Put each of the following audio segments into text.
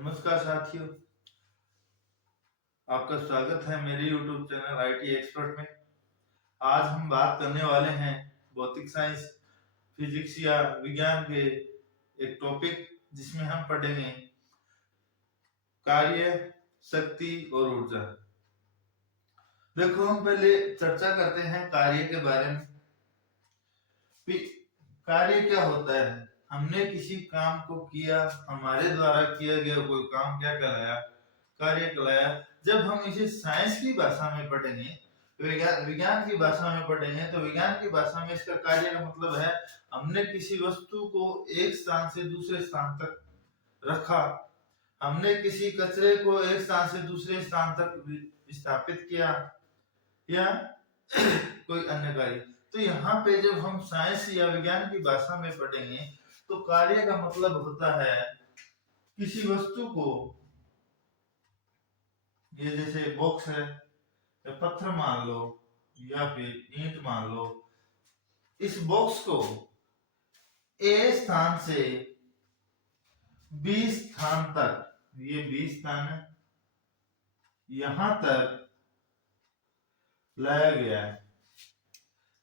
नमस्कार साथियों, आपका स्वागत है मेरे YouTube चैनल आईटी एक्सपर्ट में। आज हम बात करने वाले हैं भौतिक साइंस, फिजिक्स या विज्ञान के एक टॉपिक जिसमें हम पढ़ेंगे कार्य, शक्ति और ऊर्जा। देखो, हम पहले चर्चा करते हैं कार्य के बारे में। कार्य क्या होता है? हमने किसी काम को किया, हमारे द्वारा किया गया कोई काम क्या कहलाया? कार्य कहलाया। जब हम इसे साइंस की भाषा में पढ़ेंगे, विज्ञान की भाषा में पढ़ेंगे, तो विज्ञान की भाषा में इसका कार्य का मतलब है हमने किसी वस्तु को एक स्थान से दूसरे स्थान तक रखा, हमने किसी कचरे को एक स्थान से दूसरे स्थान तक विस्थापित किया या कोई अन्य कार्य। तो यहाँ पे जब हम साइंस या विज्ञान की भाषा में पढ़ेंगे तो कार्य का मतलब होता है किसी वस्तु को, ये जैसे बॉक्स है या पत्थर मान लो या फिर ईंट मान लो, इस बॉक्स को ए स्थान से बी स्थान तक, ये बी स्थान है, यहां तक लाया गया है।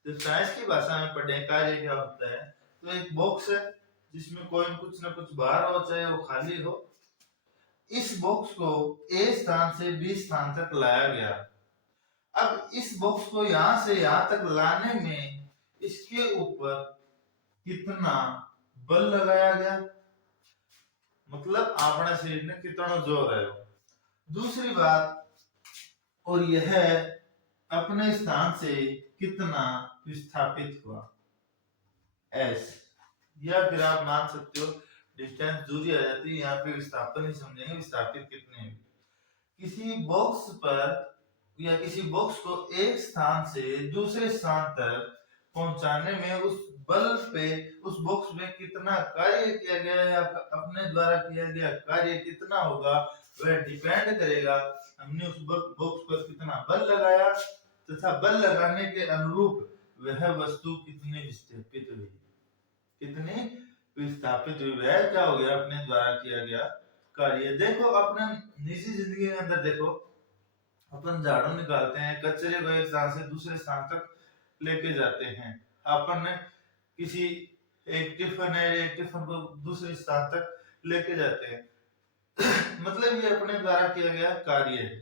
तो साइंस की भाषा में पढ़े कार्य क्या होता है, तो एक बॉक्स है जिसमें कोई कुछ ना कुछ बाहर हो, चाहे वो खाली हो, इस बॉक्स को ए स्थान से बी स्थान तक लाया गया। अब इस बॉक्स को यहां से यहां तक लाने में इसके ऊपर कितना बल लगाया गया, मतलब अपने शरीर ने कितना जोर है। दूसरी बात, और यह अपने स्थान से कितना विस्थापित हुआ, एस, या फिर आप मान सकते हो डिस्टेंस, दूरी आ जाती है, यहाँ पे विस्थापन ही समझेंगे, विस्थापित कितने हैं। किसी बॉक्स पर या किसी बॉक्स को एक स्थान से दूसरे स्थान तक पहुंचाने में उस बल पे, उस बॉक्स में कितना कार्य किया गया या अपने द्वारा किया गया कार्य कितना होगा, वह डिपेंड करेगा हमने उस बॉक्स पर कितना बल लगाया तथा बल लगाने के अनुरूप वह वस्तु कितनी विस्थापित हुई, कितनी विस्थापित हुई, वह क्या हो गया, अपने द्वारा किया गया कार्य। देखो, अपने निजी जिंदगी के अंदर देखो, अपन झाड़ू निकालते हैं, कचरे को एक स्थान से दूसरे स्थान तक लेके जाते हैं, अपन किसी एक टिफिन है, एक टिफिन को दूसरे स्थान तक लेके जाते हैं मतलब ये अपने द्वारा किया गया कार्य है।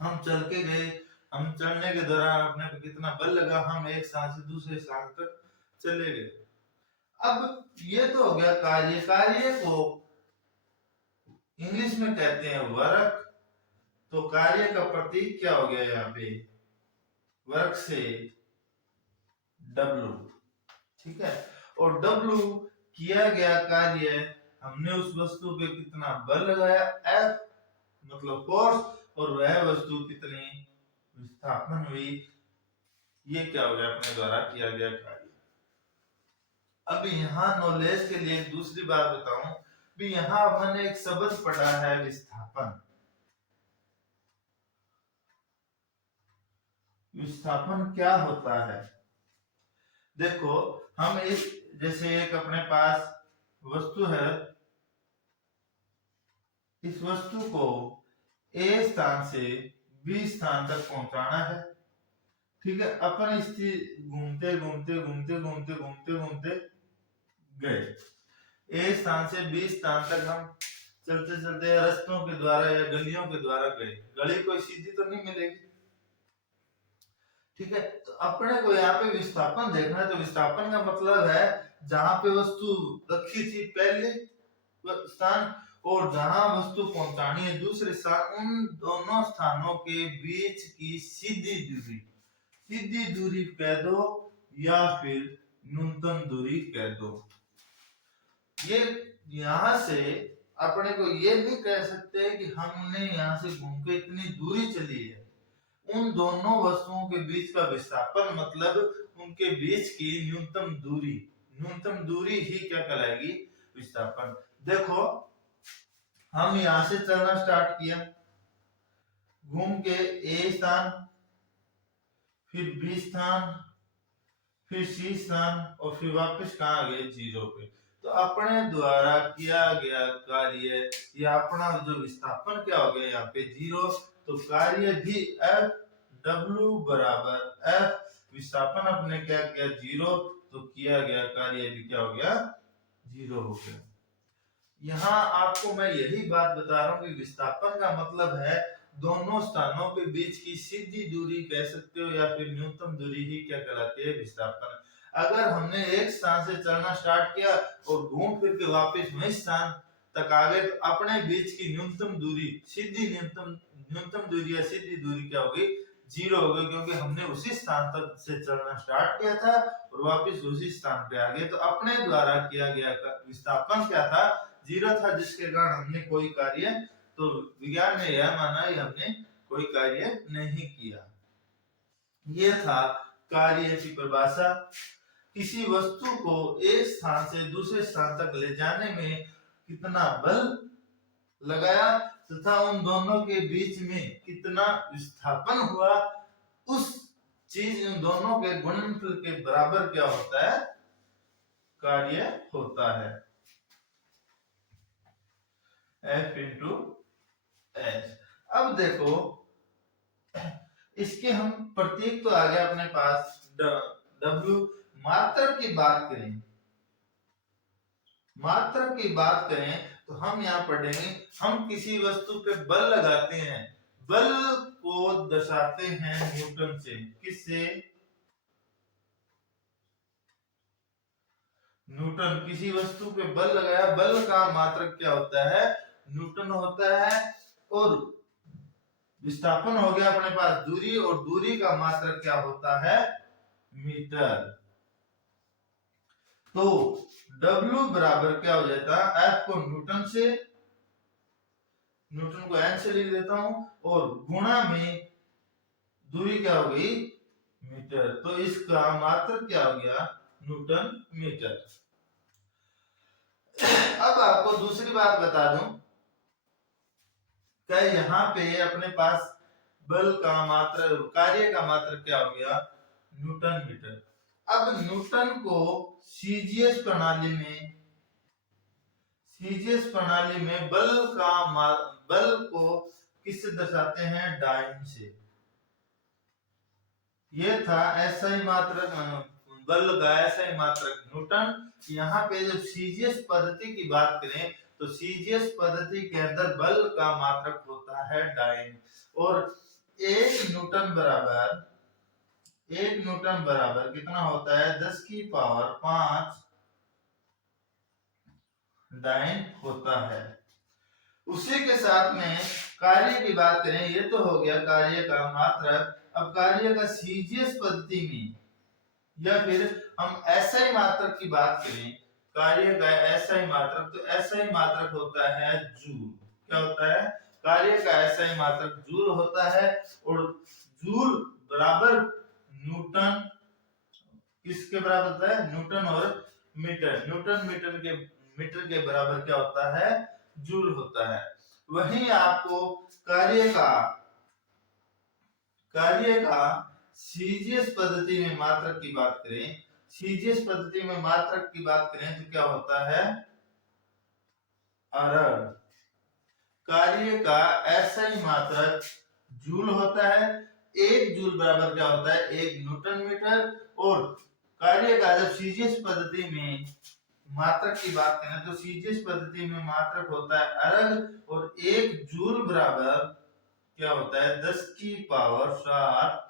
हम चल के गए, हम चलने के दौरान अपने पे कितना बल लगा, हम एक स्थान से दूसरे स्थान तक चले गए। अब ये तो हो गया कार्य। कार्य को इंग्लिश में कहते हैं वर्क। तो कार्य का प्रतीक क्या हो गया यहाँ पे, वर्क से W, ठीक है। और W किया गया कार्य, हमने उस वस्तु पे कितना बल लगाया, F मतलब फोर्स, और वह वस्तु कितनी विस्थापन हुई, ये क्या हो गया, अपने द्वारा किया गया कार्य। अब यहाँ नॉलेज के लिए एक दूसरी बात बताऊं भी, यहाँ हमने एक शब्द पढ़ा है विस्थापन। विस्थापन क्या होता है? देखो, हम एक, जैसे एक अपने पास वस्तु है, इस वस्तु को ए स्थान से बी स्थान तक पहुंचाना है, ठीक है। अपन इस घूमते घूमते घूमते घूमते घूमते घूमते गए, ए स्थान से बी स्थान तक हम चलते चलते रास्तों के द्वारा या गलियों के द्वारा गए, गली कोई सीधी तो नहीं मिलेगी, ठीक है। तो अपने को यहाँ पे विस्थापन देखना है, तो विस्थापन का मतलब है जहां पे वस्तु रखी थी पहले स्थान और जहां वस्तु पहुंचानी है दूसरे स्थान, उन दोनों स्थानों के बीच की सीधी दूरी, सीधी दूरी कह दो या फिर न्यूनतम दूरी कह दो। ये यहां से अपने को ये नहीं कह सकते कि हमने यहाँ से घूम के इतनी दूरी चली है, उन दोनों वस्तुओं के बीच का विस्थापन मतलब उनके बीच की न्यूनतम दूरी, न्यूनतम दूरी ही क्या कहलाएगी, विस्थापन। देखो, हम यहां से चलना स्टार्ट किया, घूम के ए स्थान, फिर बी स्थान, फिर सी स्थान, और फिर वापस कहां आ गए, जीरो पे। तो अपने द्वारा किया गया कार्य या अपना जो विस्थापन क्या हो गया यहाँ पे 0, तो कार्य भी F W बराबर F विस्थापन अपने क्या किया 0, तो किया गया कार्य भी क्या हो गया 0 हो गया। यहाँ आपको मैं यही बात बता रहा हूँ कि विस्थापन का मतलब है दोनों स्थानों के बीच की सीधी दूरी कह सकते हो या फिर न्यूनतम दूरी ही क्या कहलाती है विस्थापन। अगर हमने एक स्थान से चलना स्टार्ट किया और घूम फिर के वापस वही स्थान तक आ गए तो अपने बीच की न्यूनतम दूरी सीधी न्यूनतम दूरी या सीधी दूरी क्या होगी 0 हो गई, क्योंकि हमने उसी स्थान तक से चलना स्टार्ट किया था और वापस उसी स्थान पे आ गए। तो अपने द्वारा किया गया विस्थापन क्या था 0 था, जिसके कारण हमने कोई कार्य, तो विज्ञान ने यह माना कि हमने कोई कार्य नहीं किया। यह था कार्य की परिभाषा। किसी वस्तु को एक स्थान से दूसरे स्थान तक ले जाने में कितना बल लगाया तथा उन दोनों के बीच में कितना विस्थापन हुआ, उस चीज उन दोनों के गुणनफल के बराबर क्या होता है कार्य होता है F इंटू एच। अब देखो इसके हम प्रतीक तो आ गया अपने पास W। मात्रक की बात करें, मात्रक की बात करें तो हम यहाँ पढ़ेंगे हम किसी वस्तु पे बल लगाते हैं, बल को दर्शाते हैं न्यूटन से। किससे? न्यूटन। किसी वस्तु पे बल लगाया, बल का मात्रक क्या होता है न्यूटन होता है। और विस्थापन हो गया अपने पास दूरी, और दूरी का मात्रक क्या होता है मीटर। तो W बराबर क्या हो जाता है F को न्यूटन से, न्यूटन को N से लिख देता हूं, और गुणा में दूरी क्या हो गई मीटर। तो इसका मात्रक क्या हो गया न्यूटन मीटर। अब आपको दूसरी बात बता दूं कि यहाँ पे अपने पास बल का मात्रक कार्य का मात्रक क्या हो गया न्यूटन मीटर। अब न्यूटन को सीजीएस प्रणाली में बल को किससे दर्शाते हैं डाइन से। ये था ऐसा ही मात्रक बल का ऐसा ही मात्रक न्यूटन। यहाँ पे जब सीजीएस पद्धति की बात करें तो सीजीएस पद्धति के अंदर बल का मात्रक होता है डाइन, और एक न्यूटन बराबर कितना होता है 10 की पावर 5 डाइन होता है। उसी के साथ में कार्य की बात करें, ये तो हो गया कार्य का मात्रक। अब कार्य का सीजीएस पद्धति में या फिर हम एसआई मात्रक की बात करें, कार्य का एसआई मात्रक, तो एसआई मात्रक होता है जूल। क्या होता है कार्य का एसआई मात्रक जूल होता है, और जूल बराबर न्यूटन किसके बराबर होता है न्यूटन और मीटर। मीटर के बराबर क्या होता है जूल होता है। वहीं आपको कार्य का सीजीएस पद्धति में मात्रक की बात करें, सीजीएस पद्धति में मात्रक की बात करें तो क्या होता है अर्ग। कार्य का एसआई मात्रक जूल होता है। एक जूल बराबर क्या होता है 1 न्यूटन मीटर। और कार्य का जब सीजीएस पद्धति में मात्रक की बात करें तो सीजीएस पद्धति में मात्रक होता है अर्ग, और 1 जूल बराबर क्या होता है 10 की पावर 7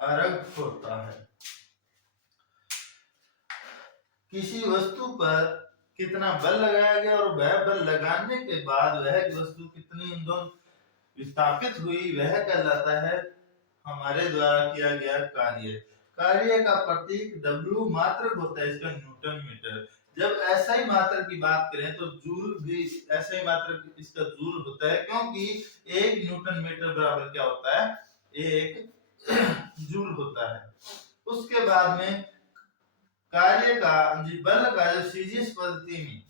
अर्ग होता है। किसी वस्तु पर कितना बल लगाया गया और वह बल लगाने के बाद वह वस्तु कितनी विस्थापित हुई, वह कहलाता है हमारे द्वारा किया गया कार्य। कार्य का प्रतीक W मात्रक होता है इसका न्यूटन मीटर। जब एसआई मात्रक की बात करें तो जूल भी एसआई मात्रक इसका जूल होता है, क्योंकि 1 न्यूटन मीटर बराबर क्या होता है 1 जूल होता है। उसके बाद में कार्य का बल का जो सीजीएस पद्धति में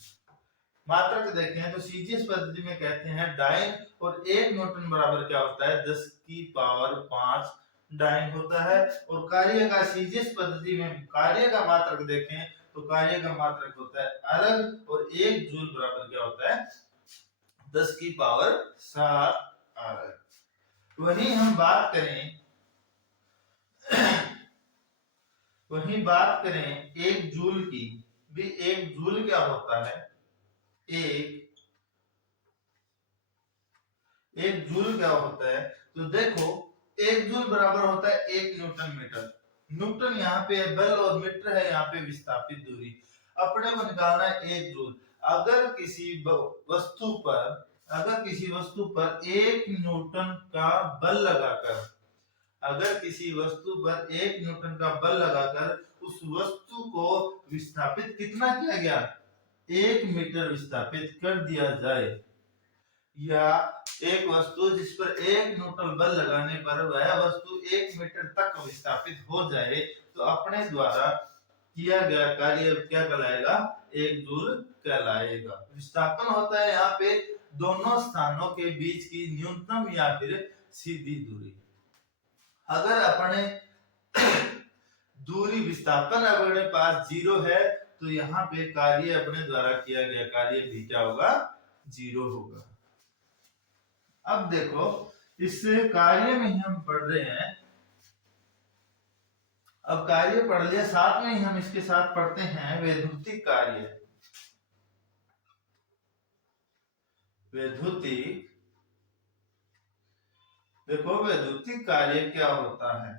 मात्रक देखें तो सीजीएस पद्धति में कहते हैं डाइन, और 1 न्यूटन बराबर क्या होता है 10 की पावर 5 डाइन होता है। और कार्य का सीजीएस पद्धति में कार्य का मात्रक देखें तो कार्य का मात्रक होता है अलग, और 1 जूल बराबर क्या होता है 10 की पावर 7 अलग। वहीं हम बात करें 1 जूल की भी। 1 जूल क्या होता है, एक जूल क्या होता है, तो देखो 1 जूल बराबर होता है 1 न्यूटन मीटर। न्यूटन यहाँ पे बल और मीटर है यहाँ पे विस्थापित दूरी। अपने को निकालना है 1 जूल। अगर किसी वस्तु पर 1 न्यूटन का बल लगाकर, अगर किसी वस्तु पर 1 न्यूटन का बल लगाकर उस वस्तु को विस्थापित कितना किया गया, 1 मीटर विस्थापित कर दिया जाए, या एक वस्तु जिस पर 1 न्यूटन बल लगाने पर वह वस्तु 1 मीटर तक विस्थापित हो जाए, तो अपने द्वारा किया गया कार्य क्या कहलाएगा, 1 जूल कहलाएगा। विस्थापन होता है यहाँ पे दोनों स्थानों के बीच की न्यूनतम या फिर सीधी दूरी। अगर अपने दूरी विस्थापन अपने पास 0 है, तो यहाँ पे कार्य अपने द्वारा किया गया कार्य भी क्या होगा, 0 होगा। अब देखो इस कार्य में हम पढ़ रहे हैं, अब कार्य पढ़ लिया, साथ में ही हम इसके साथ पढ़ते हैं वैद्युतिक कार्य। देखो वैद्युतिक कार्य क्या होता है।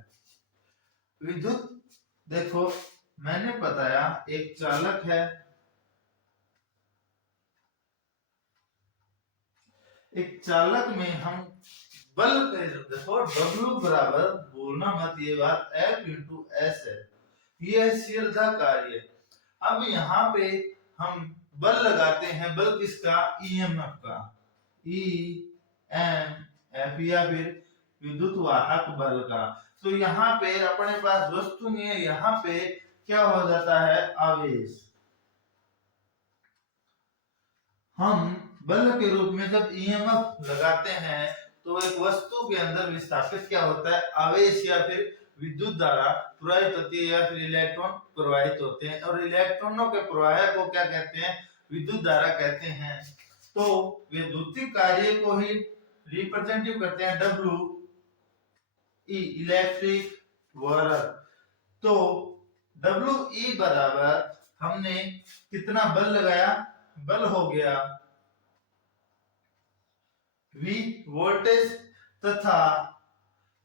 विद्युत, देखो मैंने बताया एक चालक है, एक चालक में हम बल, देखो W बराबर, बोलना मत ये बात, F इंटू एस है, ये है शीर्षा कार्य। अब यहाँ पे हम बल लगाते हैं, बल किसका, EMF का, EMF या फिर विद्युत वाहक बल का। तो यहाँ पे अपने पास वस्तु नहीं है, यहाँ पे क्या हो जाता है, आवेश। हम बल के रूप में जब EMF लगाते हैं तो एक वस्तु के अंदर विस्थापित क्या होता है, आवेश या फिर विद्युत धारा प्रवाहित होती है, या फिर इलेक्ट्रॉन प्रवाहित होते हैं, और इलेक्ट्रॉनों के प्रवाह को क्या कहते हैं, विद्युत धारा कहते हैं। तो वैद्युतिक कार्य को ही रिप्रेजेंटेटिव करते हैं W E, इलेक्ट्रिक वर्क। तो W E बराबर हमने कितना बल लगाया, बल हो गया V वोल्टेज, तथा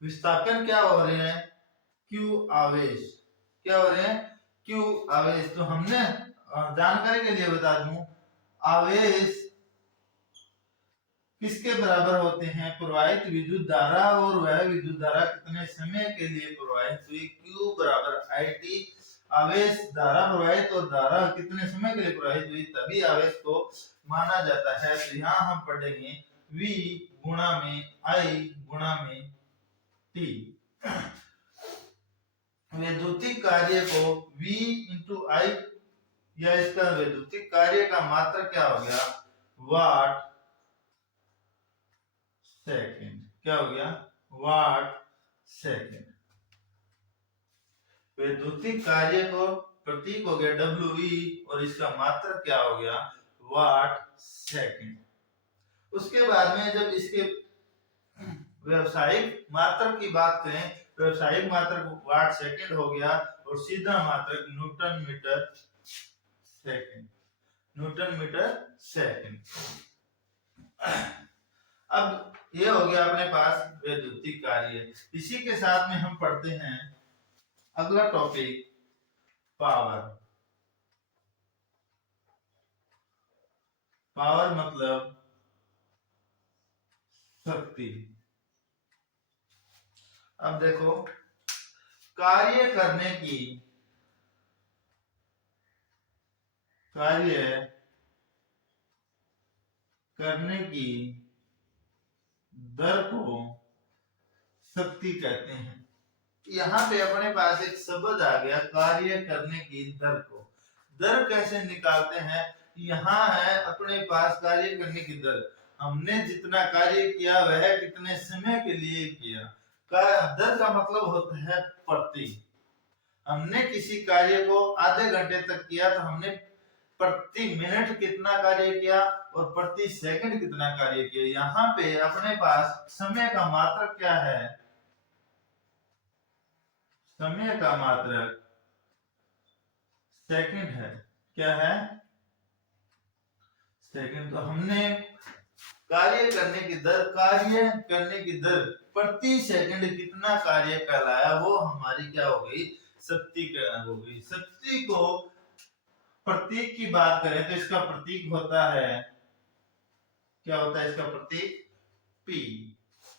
विस्थापन क्या हो रहे हैं, Q आवेश, क्या हो रहे हैं, Q आवेश। तो हमने जानकारी के लिए बता दूं, आवेश किसके बराबर होते हैं, प्रवाहित विद्युत धारा, और वह विद्युत धारा कितने समय के लिए प्रवाहित हुई, Q बराबर IT। आवेश धारा प्रवाहित और धारा कितने समय के लिए प्रवाहित हुई, तभी आवेश को माना जाता है। तो यहाँ हम पढ़ेंगे V गुणा में I गुणा में T। वैद्युतिक कार्य को V इंटू I, या इसका वैद्युतिक कार्य का मात्रक क्या हो गया, वाट सेकंड, क्या हो गया, वाट सेकंड। वैद्युतिक कार्य को प्रतीक हो गया WE, और इसका मात्रक क्या हो गया, वाट सेकंड। उसके बाद में जब इसके व्यावसायिक मात्रक की बात करें, व्यावसायिक मात्रक वाट सेकंड हो गया, और सीधा मात्रक newton metre second, newton metre second. अब ये हो गया अपने पास वैद्युतिक कार्य। इसी के साथ में हम पढ़ते हैं अगला टॉपिक, पावर। पावर मतलब शक्ति। अब देखो कार्य करने की दर को शक्ति कहते हैं। यहाँ पे अपने पास एक शब्द आ गया, कार्य करने की दर को। दर कैसे निकालते हैं, यहाँ है अपने पास कार्य करने की दर, हमने जितना कार्य किया वह कितने समय के लिए किया। दर का मतलब होता है प्रति। हमने किसी कार्य को आधे घंटे तक किया तो हमने प्रति मिनट कितना कार्य किया और प्रति सेकंड कितना कार्य किया। यहाँ पे अपने पास समय का मात्रक क्या है, समय का मात्रक सेकंड है। क्या है, सेकंड। तो हमने कार्य करने की दर प्रति सेकंड कितना कार्य कहलाया, वो हमारी क्या हो गई, शक्ति हो गई। शक्ति को प्रतीक की बात करें तो इसका प्रतीक होता है, क्या होता है इसका प्रतीक, P।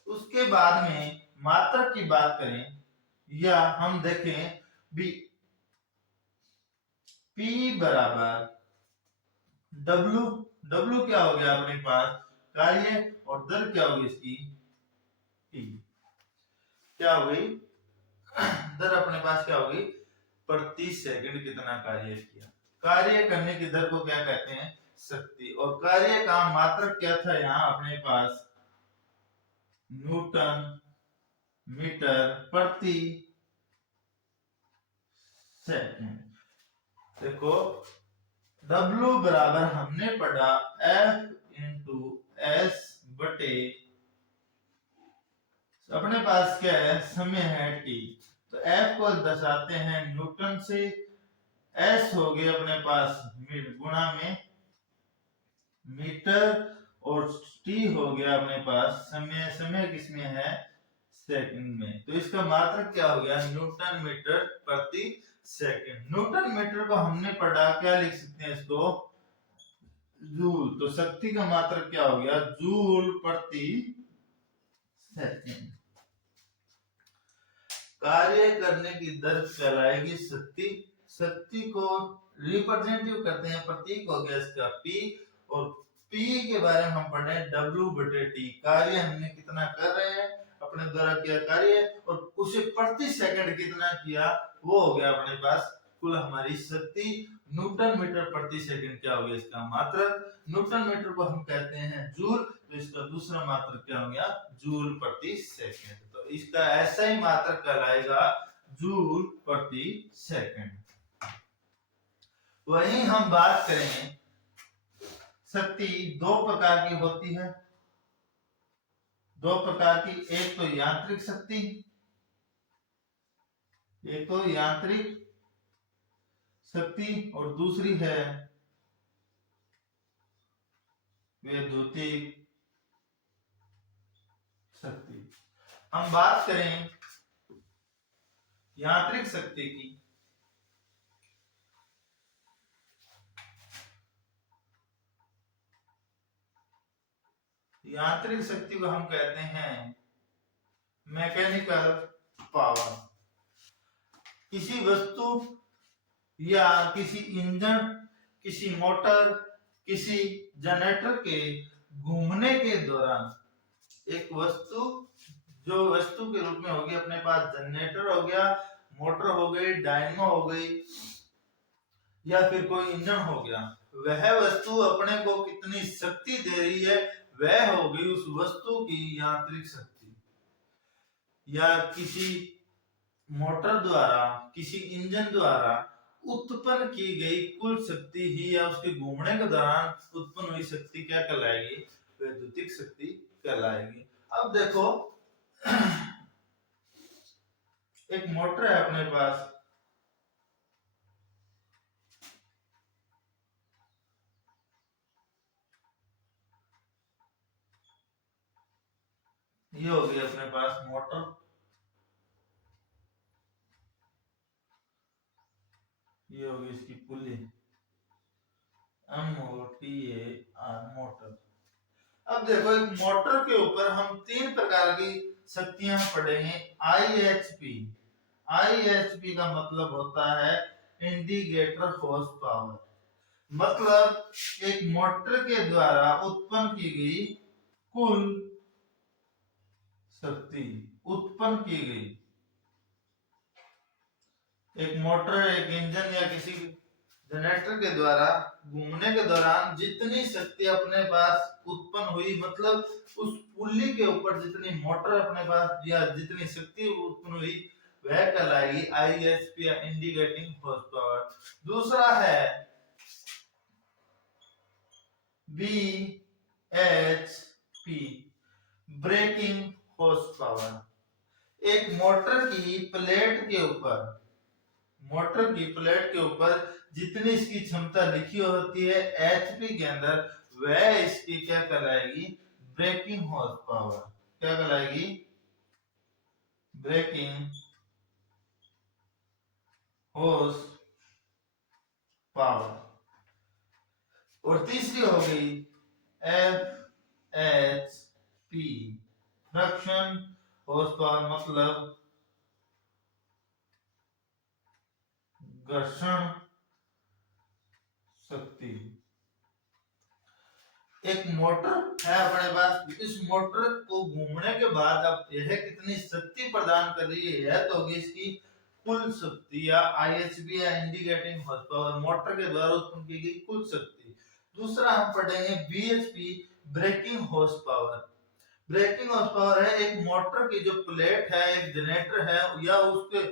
उसके बाद में मात्रक की बात करें या हम देखें भी, P बराबर W। W क्या हो गया अपने पास, कार्य, और दर क्या होगी इसकी, T। क्या हो गई, दर अपने पास क्या होगी, प्रति सेकंड कितना कार्य किया। कार्य करने की दर को क्या कहते हैं, शक्ति। और कार्य का मात्रक क्या था यहाँ अपने पास, न्यूटन मीटर प्रति सेकंड। देखो W बराबर हमने पढ़ा F इंटू S बटे, अपने पास क्या है, समय है T। तो F को दर्शाते हैं न्यूटन से, S हो गया अपने पास गुणा में मीटर, और T हो गया अपने पास समय। समय किसमें है, सेकंड में। तो इसका मात्रक क्या हो गया, न्यूटन मीटर प्रति सेकंड। न्यूटन मीटर को हमने पढ़ा, क्या लिख सकते हैं इसको, जूल। तो शक्ति का मात्रक क्या हो गया, जूल प्रति सेकंड। कार्य करने की दर कहलाएगी शक्ति। शक्ति को रिप्रेजेंटेटिव करते हैं, प्रतीक हो गया इसका P, और P के बारे में हम पढ़े W बटे T। कार्य हमने कितना कर रहे हैं, अपने द्वारा किया कार्य, और उसे प्रति सेकंड कितना किया, वो हो गया अपने पास कुल हमारी शक्ति। न्यूटन मीटर प्रति सेकंड क्या हो गया इसका मात्रक। न्यूटन मीटर को हम कहते हैं जूल, तो इसका दूसरा मात्रक क्या हो गया, जूल प्रति सेकंड। तो इसका ऐसा ही मात्रक कहलाएगा जूल प्रति सेकंड। वहीं हम बात करें, शक्ति दो प्रकार की होती है, दो प्रकार की। एक तो यांत्रिक शक्ति, एक तो यांत्रिक शक्ति, और दूसरी है वैद्युतिक शक्ति। हम बात करें यांत्रिक शक्ति की, यांत्रिक शक्ति को हम कहते हैं मैकेनिकल पावर। किसी वस्तु या किसी इंजन, किसी मोटर, किसी जनरेटर के घूमने के दौरान, एक वस्तु जो वस्तु के रूप में होगी, अपने पास जनरेटर हो गया, मोटर हो गई, डायनमो हो गई, या फिर कोई इंजन हो गया, वह वस्तु अपने को कितनी शक्ति दे रही है, वह हो गई उस वस्तु की यांत्रिक शक्ति। या किसी मोटर द्वारा, किसी इंजन द्वारा उत्पन्न की गई कुल शक्ति ही, या उसके घूमने के दौरान उत्पन्न हुई शक्ति क्या कहलाएगी, वैद्युतिक शक्ति कहलाएगी। अब देखो एक मोटर है अपने पास, ये हो गई अपने पास मोटर, ये होगी इसकी पुली, MOTAR मोटर। अब देखो एक मोटर के ऊपर हम तीन प्रकार की शक्तियां पढ़ेंगे। IHP, IHP का मतलब होता है इंडिकेटर हॉर्स पावर। मतलब एक मोटर के द्वारा उत्पन्न की गई कुल शक्ति, उत्पन्न की गई, एक मोटर, एक इंजन या किसी जनरेटर के द्वारा घूमने के दौरान जितनी शक्ति अपने पास उत्पन्न हुई, मतलब उस पुल्ली के ऊपर जितनी मोटर अपने पास या जितनी शक्ति उत्पन्न हुई, वह कहलाएगी IHP या इंडिकेटिंग हॉर्स पावर। दूसरा है BHP ब्रेकिंग हॉर्स पावर। एक मोटर की प्लेट के ऊपर जितनी इसकी क्षमता लिखी होती है HP के अंदर, वह इसकी क्या कहलाएगी? Braking horse power. क्या कहलाएगी? Braking horse power. और तीसरी हो गई FHP फ्रिक्शन हॉर्स पावर, मतलब घर्षण शक्ति। एक मोटर है अपने पास, इस मोटर को घूमने के बाद अब यह कितनी शक्ति प्रदान कर रही है, यह तो होगी इसकी कुल शक्ति या IHP या इंडिकेटिंग हॉर्स पावर, मोटर के द्वारा उत्पन्न की गई कुल शक्ति। दूसरा हम पढ़ेंगे BHP breaking horse power. Breaking horse power है एक मोटर की जो प्लेट है, एक जनरेटर है, या उसके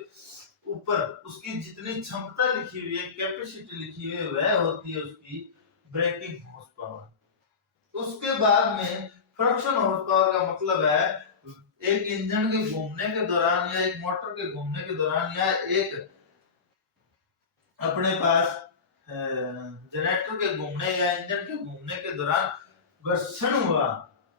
ऊपर उसकी जितनी क्षमता लिखी हुई है, कैपेसिटी लिखी हुई है, वह होती है उसकी ब्रेकिंग हॉर्स पावर। उसके बाद में फ्रिक्शन हॉर्स पावर का मतलब है एक इंजन के घूमने के दौरान या एक मोटर के घूमने के दौरान या एक अपने पास जनरेटर के घूमने या इंजन के घूमने के दौरान घर्षण हुआ,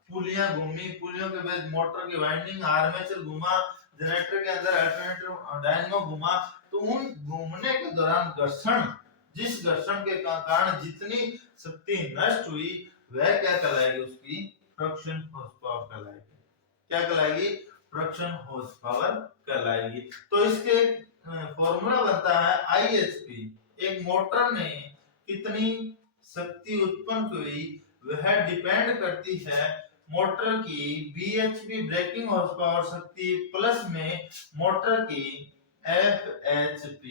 पुलियां घूमी, पुलियों के बाद मोटर की वाइंडिंग, आर्मेचर घूमा, जनरेटर के अंदर अल्टरनेटर डायनामो घुमा, तो उन घूमने के दौरान घर्षण, जिस घर्षण के कारण जितनी शक्ति नष्ट हुई, वह क्या कहलाएगी? उसकी फ्रिक्शन हॉर्स पावर कहलाएगी। क्या कहलाएगी? फ्रिक्शन हॉर्स पावर कहलाएगी। तो इसके फॉर्मूला बनता है IHP। एक मोटर ने कितनी शक्ति उत्पन्न हुई, वह डिपेंड करती है मोटर की BHP ब्रेकिंग हॉर्स पावर शक्ति प्लस में मोटर की FHP।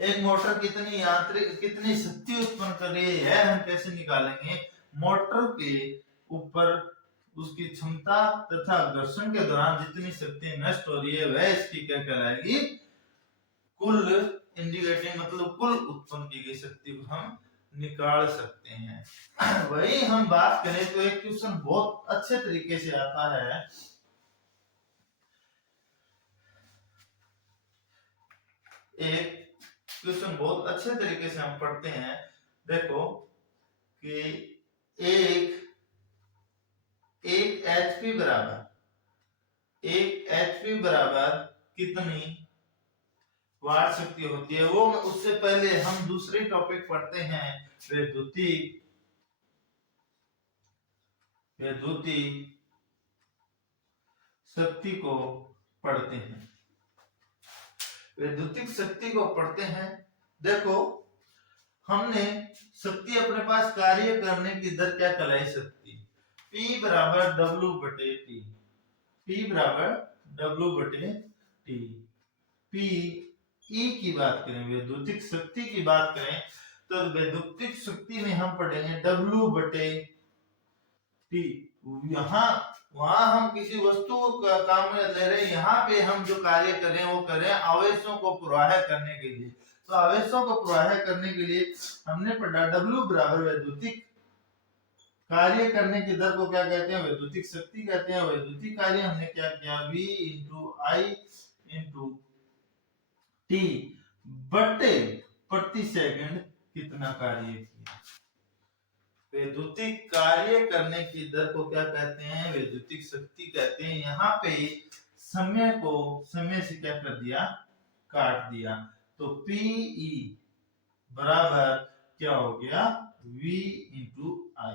एक मोटर कितनी शक्ति उत्पन्न कर रही है, यह हम कैसे निकालेंगे? मोटर के ऊपर उसकी क्षमता तथा घर्षण के दौरान जितनी शक्ति नष्ट हो रही है, वह इसकी क्या कहलाएगी? कुल इंडिकेटिंग, मतलब कुल उत्पन्न की गई शक्ति को हम निकाल सकते हैं। वही हम बात करें तो एक क्वेश्चन बहुत अच्छे तरीके से आता है, एक क्वेश्चन बहुत अच्छे तरीके से हम पढ़ते हैं। देखो कि एक HP बराबर कितनी वाट शक्ति होती है, वो उससे पहले हम दूसरे टॉपिक पढ़ते हैं, वैद्युतिक शक्ति को पढ़ते हैं। वैद्युतिक शक्ति को पढ़ते हैं। देखो हमने शक्ति अपने पास कार्य करने की दर क्या कहलाई? शक्ति P बराबर W बटे T। P बराबर W बटे T। P E की बात करें, वैद्युतिक शक्ति की बात करें, तो वैद्युतिक शक्ति में हम पढ़ेंगे W बटे T। वहां हम किसी वस्तु का काम ले रहे हैं, यहाँ पे हम जो कार्य कर रहे हैं वो कर रहे हैं आवेशों को प्रवाह करने के लिए। तो आवेशों को प्रवाह करने के लिए हमने पढ़ा W बराबर वैद्युतिक कार्य करने की दर को क्या कहते हैं? वैद्युतिक शक्ति कहते हैं। वैद्युतिक कार्य हमने क्या किया? V × I × T बटे प्रति सेकंड कितना कार्य किया। वैद्युतिक कार्य करने की दर को क्या कहते हैं? वैद्युतिक शक्ति कहते हैं। यहाँ पे समय को समय से क्या कर दिया? काट दिया। तो PE बराबर क्या हो गया? V × I।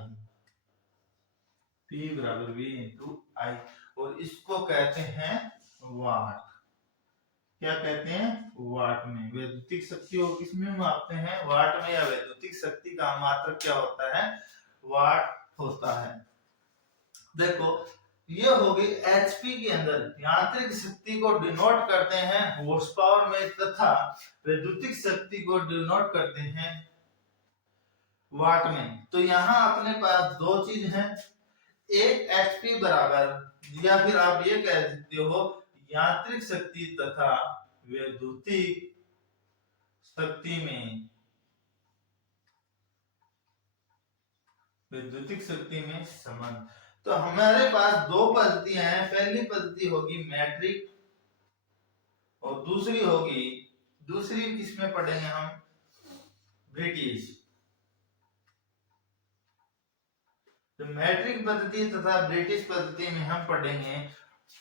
P बराबर V × I, और इसको कहते हैं वाट। क्या कहते हैं? वाट में। वैद्युतिक शक्ति को किसमें मापते हैं? वाट में। या वैद्युतिक शक्ति का मात्रक क्या होता है? वाट होता है। देखो ये हो गई HP के अंदर। यांत्रिक शक्ति को डिनोट करते हैं हॉर्स पावर में, तथा वैद्युतिक शक्ति को डिनोट करते हैं वाट में। तो यहाँ अपने पास दो चीज है, एक HP बराबर, या फिर आप ये कह सकते हो यांत्रिक शक्ति तथा वैद्युतिक शक्ति में संबंध। तो हमारे पास दो पद्धतियां हैं। पहली पद्धति होगी मैट्रिक और दूसरी किसमें पढ़ेंगे हम, ब्रिटिश। तो मैट्रिक पद्धति तथा ब्रिटिश पद्धति में हम पढ़ेंगे।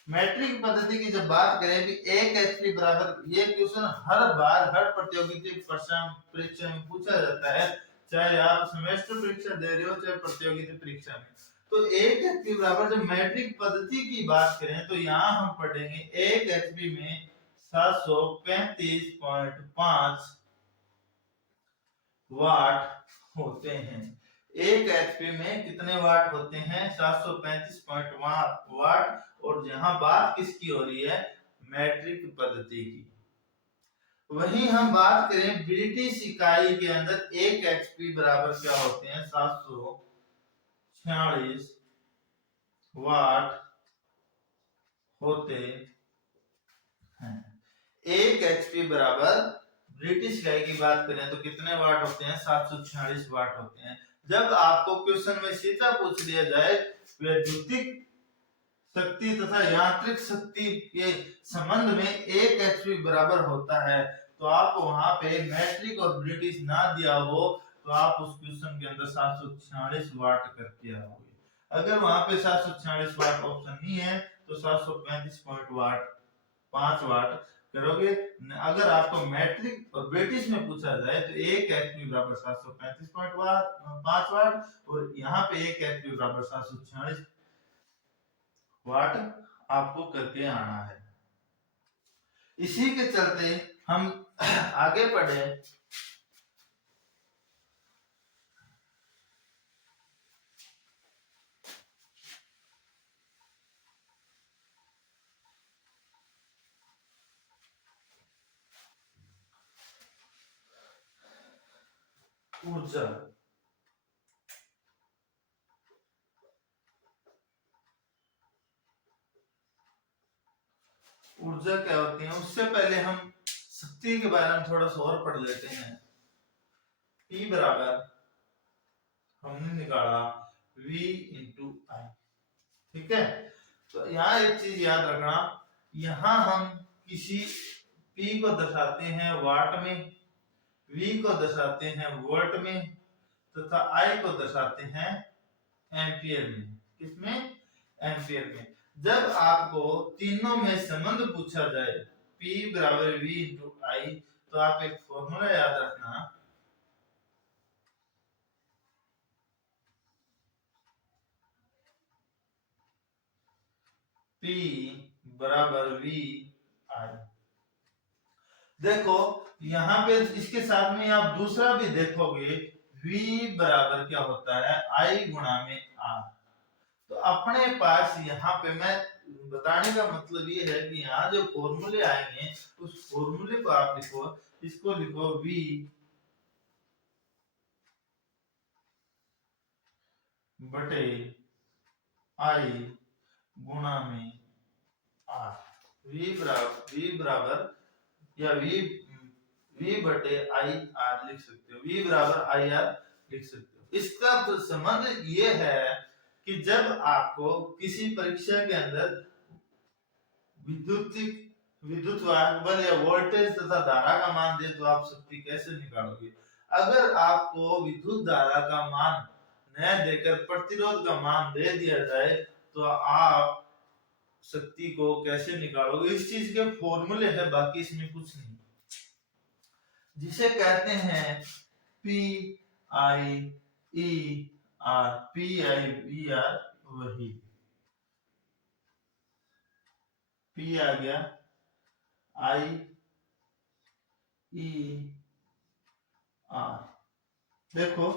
मैट्रिक पद्धति की जब बात करें कि 1 HP बराबर, ये क्वेश्चन हर बार हर प्रतियोगिता परीक्षा में पूछा जाता है, चाहे आप सेमेस्टर परीक्षा दे रहे हो चाहे प्रतियोगिता परीक्षा में। तो 1 HP बराबर जब मैट्रिक पद्धति की बात करें तो यहाँ हम पढ़ेंगे 1 HP में 735.5 वाट होते हैं। 1 HP में कितने वाट होते हैं, 735 वाट। और यहाँ बात किसकी हो रही है, मैट्रिक पद्धति की। वहीं हम बात करें ब्रिटिश इकाई के अंदर 1 HP बराबर क्या होते हैं, 746 वाट होते हैं। 1 HP बराबर ब्रिटिश इकाई की बात करें तो कितने वाट होते हैं, 746 वाट होते हैं। जब आपको क्वेश्चन में सीधा पूछ लिया जाए वैद्युतिक शक्ति तथा यांत्रिक शक्ति के संबंध में 1 HP बराबर होता है, तो आप वहां पे मैट्रिक और ब्रिटिश ना दिया हो तो आप उस क्वेश्चन के अंदर 746 वाट करके आओगे। अगर वहां पे 746 वाट ऑप्शन नहीं है तो 735.5 वाट करोगे। अगर आपको मैट्रिक और ब्रिटिश में पूछा जाए तो 1 HP बराबर 735.5 वाट और यहाँ पे 1 HP बराबर 746 वाट आपको करके आना है। इसी के चलते हम आगे बढ़े। ऊर्जा, ऊर्जा क्या होती है, उससे पहले हम शक्ति के बारे में थोड़ा सा और पढ़ लेते हैं। P बराबर हमने निकाला V इंटू आई, ठीक है। तो यहाँ एक चीज याद रखना, यहाँ हम किसी P को दर्शाते हैं वाट में, V को दर्शाते हैं वोल्ट में तथा I को दर्शाते हैं एम्पियर में। किसमें, एम्पियर में। जब आपको तीनों में संबंध पूछा जाए P बराबर V इंटू आई, तो आप एक फॉर्मूला याद रखना, P बराबर V आई। देखो यहाँ पे इसके साथ में आप दूसरा भी देखोगे, V बराबर क्या होता है, I गुणा में R। तो अपने पास यहाँ पे मैं बताने का मतलब ये है कि यहाँ जो फॉर्मूले आएंगे उस फॉर्मूले को आप लिखो, इसको लिखो V बटे I गुणा में R। V बराबर या V बटे आई आर लिख सकते हो, V बराबर आई आर लिख सकते हो। इसका तो संबंध ये है कि जब आपको किसी परीक्षा के अंदर विद्युत बल या वोल्टेज तथा धारा का मान दे तो आप शक्ति कैसे निकालोगे। अगर आपको विद्युत धारा का मान न देकर प्रतिरोध का मान दे दिया जाए तो आप शक्ति को कैसे निकालोगे। इस चीज के फॉर्मूले है, बाकी इसमें कुछ नहीं, जिसे कहते हैं P I E R. P I E R, वही पी आ गया, आई ई आर। देखो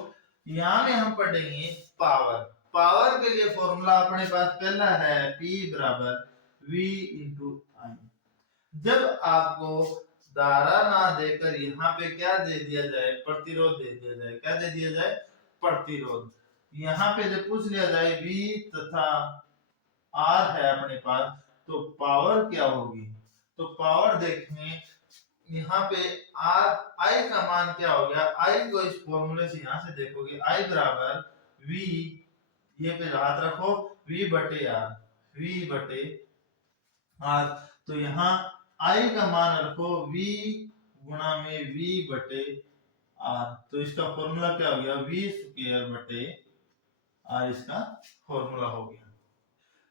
यहां में हम पढ़ेंगे पावर। पावर के लिए फॉर्मूला अपने पास पहला है P बराबर V इंटू आई। जब आपको धारा ना देकर यहाँ पे क्या दे दिया जाए, प्रतिरोध दे दिया जाए। क्या दे दिया जाए, प्रतिरोध। यहाँ पे जब पूछ लिया जाए V तथा R है अपने पास, तो पावर क्या होगी, तो पावर देखने यहाँ पे आर आई का मान क्या हो गया, आई को इस फॉर्मूले से यहाँ से देखोगे आई बराबर वी, ये पे हाथ रखो, वी बटे आर, वी बटे आर, तो यहाँ आई का मान रखो वी गुणा में वी बटे आर, तो इसका फॉर्मूला क्या हो गया, वी स्क्वायर बटे आर इसका फॉर्मूला हो गया।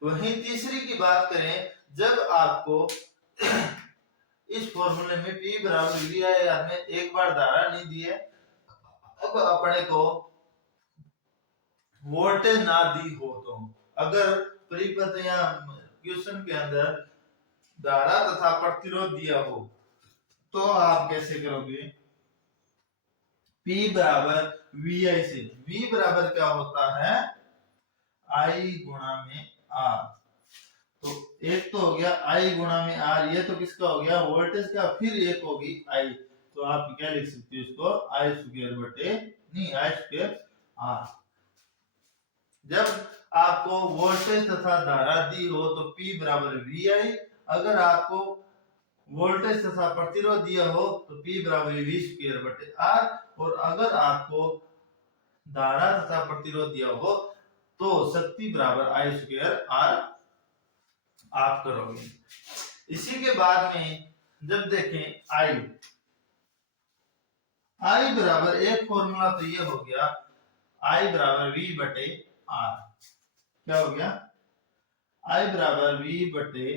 वहीं तीसरी की बात करें, जब आपको इस फॉर्मूले में P बराबर वी आई आर में एक बार धारा नहीं दी है, अब अपने को वोल्टेज ना दी हो, तो अगर परिपथ या क्वेश्चन के अंदर धारा तथा प्रतिरोध दिया हो तो आप कैसे करोगे, P बराबर वी आई से, V बराबर क्या होता है I गुणा में R, तो एक तो हो गया I गुणा में R, ये तो किसका हो गया वोल्टेज का, फिर एक होगी I, तो आप क्या लिख सकते हो इसको I स्क्वायर बटे नहीं I स्क्वायर R। जब आपको वोल्टेज तथा धारा दी हो तो P बराबर वी आई, अगर आपको वोल्टेज तथा प्रतिरोध दिया हो तो P बराबर वी स्क्वायर बटे आर, और अगर आपको धारा तथा प्रतिरोध दिया हो तो शक्ति बराबर आई स्क्वायर आर आप करोगे। इसी के बाद में जब देखें आई बराबर एक फॉर्मूला तो ये हो गया आई बराबर वी बटे आर, क्या हो गया आई बराबर वी बटे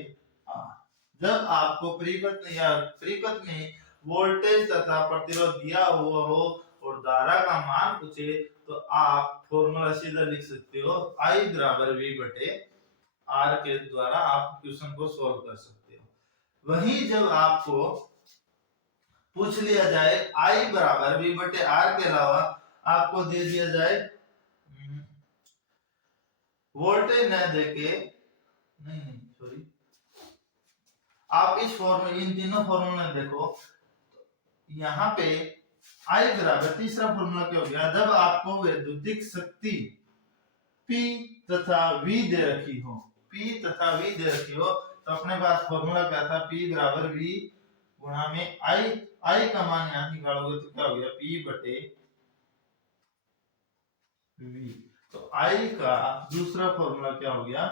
आर। जब आपको परिपथ या परिपथ में वोल्टेज तथा प्रतिरोध दिया हुआ हो और धारा का मान पूछे तो आप फॉर्मूला सीधा लिख सकते हो आई बराबर वी बटे आर के द्वारा आप क्वेश्चन को सॉल्व कर सकते हो। वहीं जब आपको पूछ लिया जाए आई बराबर वी बटे आर के अलावा आपको दे दिया जाए वोल्टेज न देके, नहीं सॉरी, आप इस फॉर्मूले इन तीनों फॉर्मूले देखो, यहाँ पे आई बराबर तीसरा फॉर्मूला क्या हो गया, जब आपको वैद्युतिक शक्ति P तथा V दे रखी हो, P तथा V दे रखी हो, तो अपने पास फॉर्मूला क्या था P बराबर V गुणा में I का मान यहाँ निकालोगे तो क्या हो गया P बटे V। तो I का दूसरा फॉर्मूला क्या हो गया,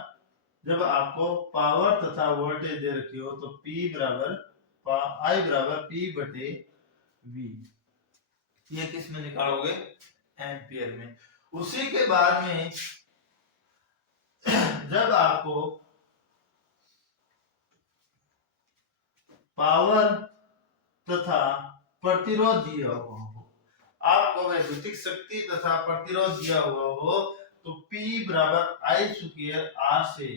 जब आपको पावर तथा वोल्टेज दे रखी हो तो P बराबर I बराबर P बटे V, ये किस में निकालोगे एम्पियर में। उसी के बाद में जब आपको पावर तथा प्रतिरोध दिया हुआ हो, आपको वैद्युतिक शक्ति तथा प्रतिरोध दिया हुआ हो तो P बराबर आई स्क्वायर आर से,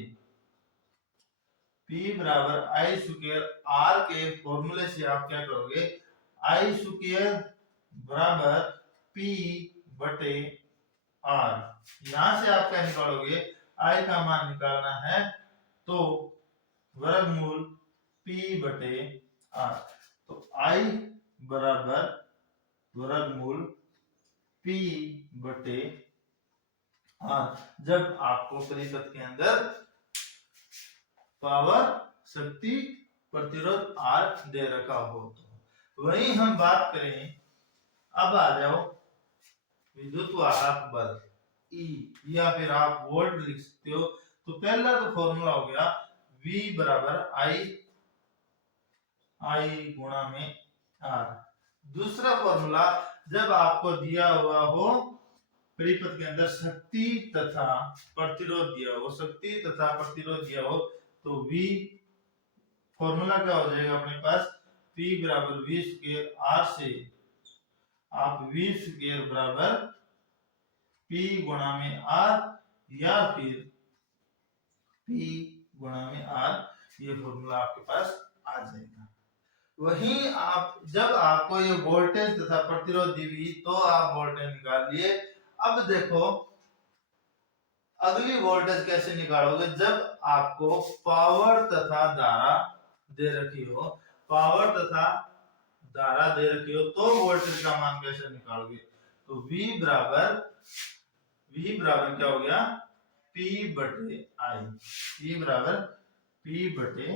P बराबर आई स्क्वायर आर के फॉर्मूले से आप क्या करोगे आई स्क्वायर बराबर P बटे आर, यहां से आप क्या निकालोगे आई का मान निकालना है तो वर्गमूल P बटे आर, तो आई बराबर वर्गमूल P बटे आर। जब आपको परिपथ के अंदर पावर शक्ति प्रतिरोध आर दे रखा हो तो। वहीं हम बात करें, अब आ जाओ विद्युत वाहक बल E, या फिर आप वोल्ट लिख सकते हो, तो पहला तो फॉर्मूला हो गया V बराबर I गुणा में R। दूसरा फॉर्मूला जब आपको दिया हुआ हो परिपथ के अंदर शक्ति तथा प्रतिरोध दिया हो, शक्ति तथा प्रतिरोध दिया हो तो V फॉर्मूला क्या हो जाएगा अपने पास P बराबर V स्क्वायर R से आप V स्क्वायर बराबर P गुणा में R या फिर P गुणा में R, ये फॉर्मूला आपके पास आ जाएगा। वहीं आप जब आपको ये वोल्टेज तथा प्रतिरोध दी हुई तो आप वोल्टेज निकाल लिए। अब देखो अगली वोल्टेज कैसे निकालोगे, जब आपको पावर तथा धारा दे रखी हो, पावर तथा धारा दे रखी हो तो वोल्टेज का मान कैसे निकालोगे, तो V बराबर क्या हो गया P बटे I, P बराबर P बटे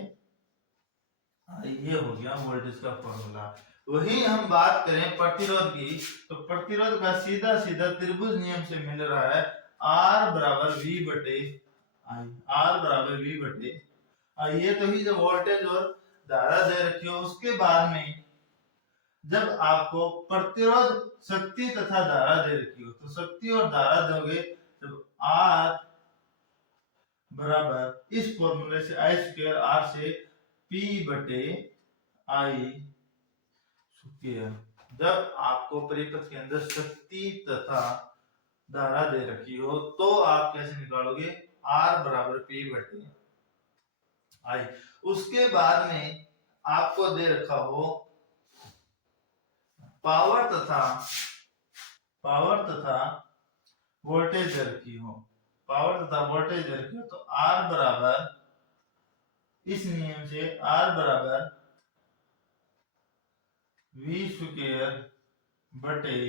आई, ये हो गया वोल्टेज का फॉर्मूला। वही हम बात करें प्रतिरोध की, तो प्रतिरोध का सीधा सीधा त्रिभुज नियम से मिल रहा है R बराबर V बटे आई, R बराबर V बटे आई। ये तो ही जो वोल्टेज और धारा दे रखी हो, उसके बाद में जब आपको प्रतिरोध शक्ति तथा धारा दे रखी हो, तो शक्ति और धारा दोगे जब R बराबर इस फॉर्मूले से आई स्क्वायर आर से P बटे आई स्क्वायर। जब आपको परिपथ के अंदर शक्ति तथा धारा दे रखी हो तो आप कैसे निकालोगे, R बराबर P बटे आई। उसके बाद में आपको दे रखा हो पावर तथा वोल्टेज दे रखी हो, पावर तथा वोल्टेज दे रखी हो, तो R बराबर इस नियम से R बराबर V स्क्वायर बटे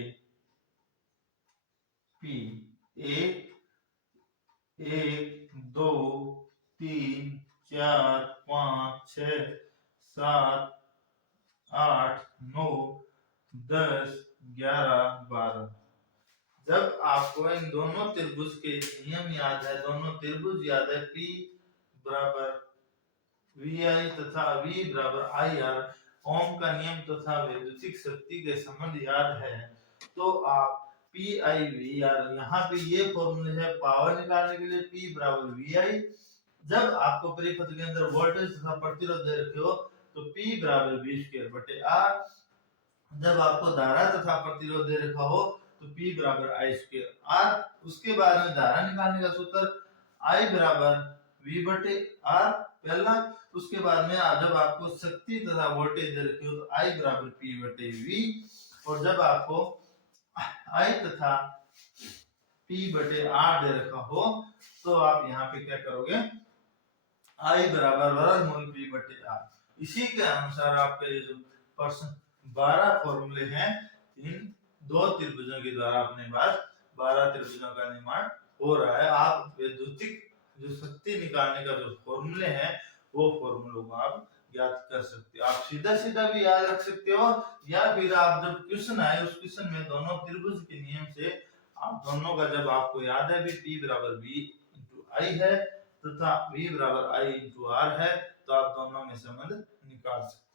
P। एक दो तीन चार पाँच छः सात आठ नौ 10 11 12। जब आपको इन दोनों त्रिभुज के नियम याद है, दोनों त्रिभुज याद है, P बराबर VI तथा V बराबर IR, ओम का नियम तथा वैद्युतिक शक्ति के संबंध याद है, तो आप PIVR, यहाँ पे ये फॉर्मूले है पावर निकालने के लिए P बराबर VI। जब आपको परिपथ के अंदर वोल्टेज तथा प्रतिरोध दे रखे हो तो P बराबर V स्क्वायर बटे R। जब आपको धारा तथा प्रतिरोध दे रखा हो तो P बराबर I स्क्वायर R। उसके बाद में धारा निकालने का सूत्र I बराबर V बटे R पहला। उसके बाद में जब आपको शक्ति तथा वोल्टेज दे रखी हो तो I बराबर P बटे V। और जब आपको I तथा P बटे R दे रखा हो तो आप यहाँ पे क्या करोगे, I बराबर वर्गमूल P बटे R। इसी के अनुसार आपके जो प्रश्न 12 फॉर्मूले हैं, इन दो त्रिभुजों के द्वारा अपने पास 12 त्रिभुजों का निर्माण हो रहा है। आप वैद्युतिक जो शक्ति निकालने का जो फॉर्मूले हैं वो फॉर्मूलों को आप याद कर सकते हो। आप सीधा सीधा भी याद रख सकते हो, या फिर आप जब क्वेश्चन आए उस क्वेश्चन में दोनों त्रिभुज के नियम से आप दोनों का जब आपको याद है भी P बराबर V इंटू आई है तथा V बराबर I इंटू R है, तो आप दोनों में संबंध निकाल सकते हैं।